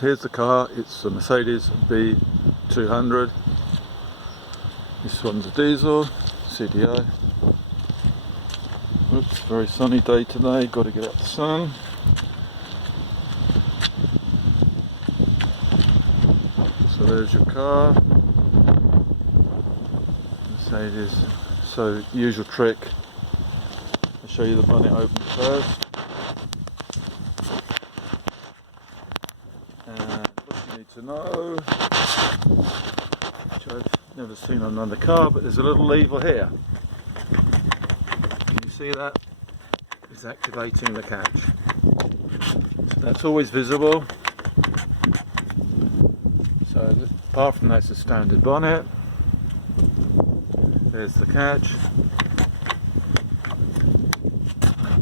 So here's the car, it's a Mercedes B200. This one's a diesel, CDI. Oops, very sunny day today, got to get out the sun. So there's your car, Mercedes. So usual trick, I'll show you the bonnet open first. And what you need to know, which I've never seen on another car, but there's a little lever here. Can you see that? It's activating the catch. So that's always visible. So apart from that, it's a standard bonnet. There's the catch.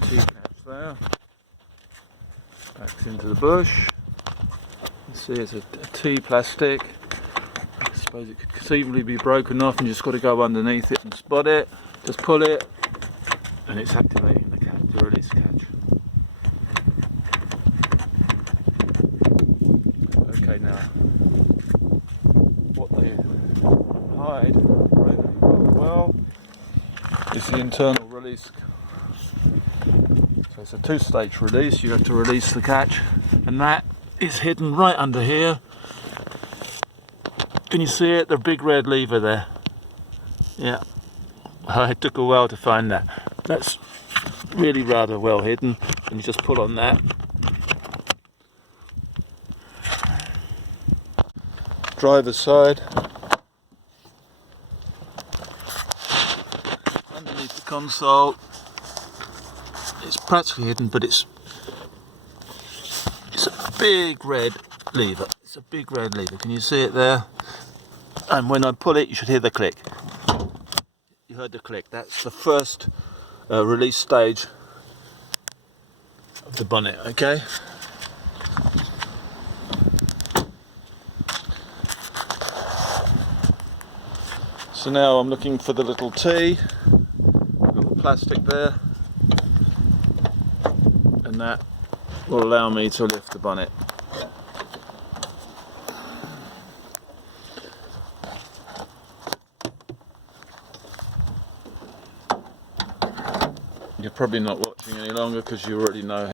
T-catch there. Backs into the bush. You see it's a T plastic. I suppose it could conceivably be broken off and you just got to go underneath it and spot it. Just pull it and it's activating the catch, the release catch. Okay, now what they hide really well is the internal release. So it's a two-stage release. You have to release the catch, and that is hidden right under here. Can you see it? The big red lever there. Yeah, it took a while to find that. That's really rather well hidden, and you just pull on that. Driver's side. Underneath the console, it's practically hidden, but it's a big red lever. It's a big red lever. Can you see it there? And when I pull it, you should hear the click. You heard the click. That's the first release stage of the bonnet. Okay. So now I'm looking for the little T, little plastic there, and that will allow me to lift the bonnet. You're probably not watching any longer because you already know